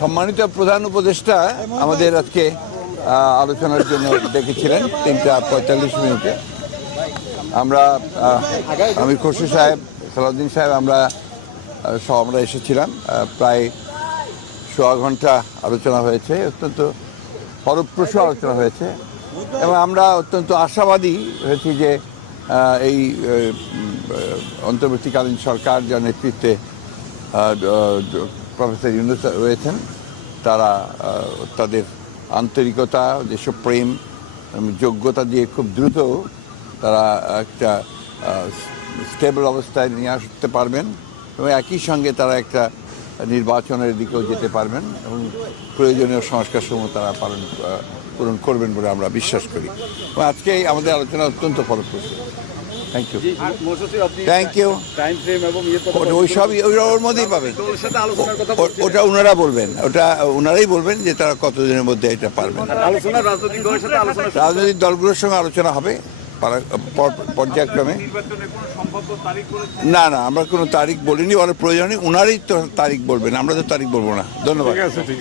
সম্মানিত প্রধান উপদেষ্টা আমাদের আজকে আলোচনার জন্য ডেকেছিলেন, তিনটা পঁয়তাল্লিশ মিনিটে। আমরা আমি খসরু সাহেব, সালাউদ্দিন সাহেব, আমরা সব আমরা এসেছিলাম প্রায় সোয়া ঘণ্টা আলোচনা হয়েছে, অত্যন্ত ফলপ্রসূ আলোচনা হয়েছে, এবং আমরা অত্যন্ত আশাবাদী হয়েছি যে এই অন্তর্বর্তীকালীন সরকার যার নেতৃত্বে প্রফেসর ইউনুস রয়েছেন। তারা তাদের আন্তরিকতা, যেসব প্রেম যোগ্যতা দিয়ে খুব দ্রুত তারা একটা স্টেবল অবস্থায় নিয়ে আসতে পারবেন এবং একই সঙ্গে তারা একটা নির্বাচনের দিকেও যেতে পারবেন এবং প্রয়োজনীয় সংস্কার সমূহ তারা পালন পূরণ করবেন বলে আমরা বিশ্বাস করি। আজকে আমাদের আলোচনা অত্যন্ত ফলপ্রসূ। থ্যাংক ইউ থ্যাংক ইউ এবং ওই সবই ওই ওর মধ্যেই পাবেন। দলের সাথে আলোচনার কথা ও- ওটা ওনারা বলবেন। ওটা ওনারাই বলবেন যে তারা কতদিনের মধ্যে এটা পারবেন। রাজনৈতিক আলোচনা রাজনৈতিক দলগুলোর সঙ্গে আলোচনা হবে পর্যায়ক্রমে। না না আমরা কোনো তারিখ বলিনি ওরা প্রয়োজনে ওনারই তো তারিখ বলবেন আমরা তো তারিখ বলব না। ধন্যবাদ। আছে ঠিক আছে।